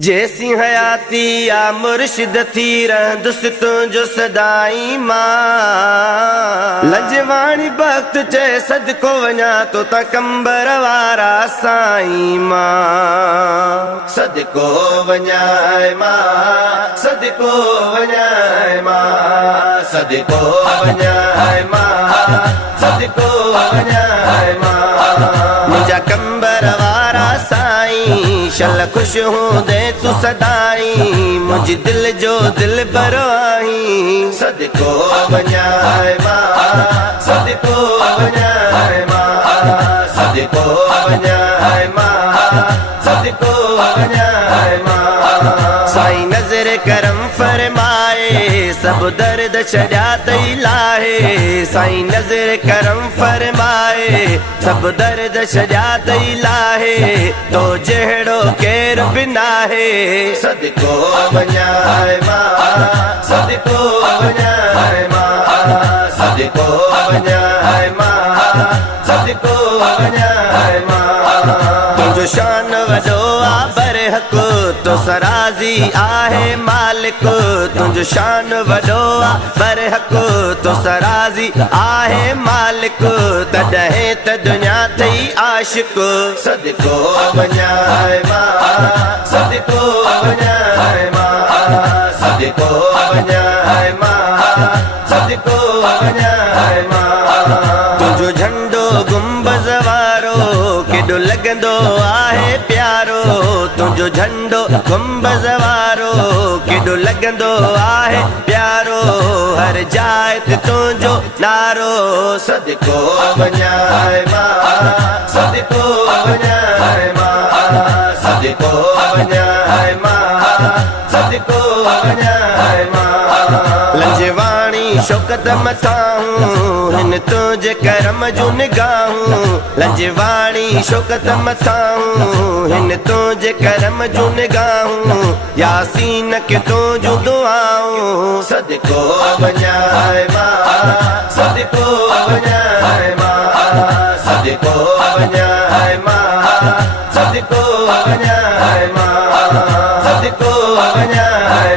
जैसी हयाती या मुर्शिद थी रहंदुसि तुंहिंजो सदाई मां लजवाणी वक्त चे सदको वञा तो ता कंबर वारा साईं मां सदको वञाए मां सदको वञाए मां सदको वञाए मां सदको वञाए मां मुंहिंजा कंबर वारा साईं शल खुश हूंदे तू सदाई मुझ दिल जो दिल भरो आई सदको वञाए मां सदको वञाए मां सदको वञाए मां सदको वञाए मां साईं नज़र करम फरमाए सब दर्द छॾिया तई लाहे साईं नज़र करम फरमाए सब दर्द छॾिया तई लाहे तो जहिड़ो केर बि नाहे सदको वञाए मां सदको वञाए मां सदको वञाए मां सदको वञाए मां तुंहिंजो शान वॾो आ बरहक तो सराज़ी आहे मालिक तुंहिंजो शान वॾो आ बरहक तो सराज़ी आहे मालिक तॾहिं त दुनिया थई आशिक सदको वञाए मां सदको वञाए मां सदको वञाए मां सदको वञाए मां तुंहिंजो झंडो गुंबज़ वारो केॾो लॻंदो आहे प्यारो तुंहिंजो झंडो गुंबज़ वारो केॾो लॻंदो आहे प्यारो हर जाइ ते तुंहिंजो नारो सदको वञाए मां सदको वञाए मां सदको वञाए मां सदको वञाए मां लंजवाणी शौकत मथां हिन तुंहिंजे करम जूं निगाहूं लंजवाणी शौकत मथां हिन तुंहिंजे करम जूं निगाहूं यासीन के तुंहिंजूं दुआऊं सदको वञाए मां सदको वञाए मां सदको वञाए मां सदको वञाए मां सदको वञाए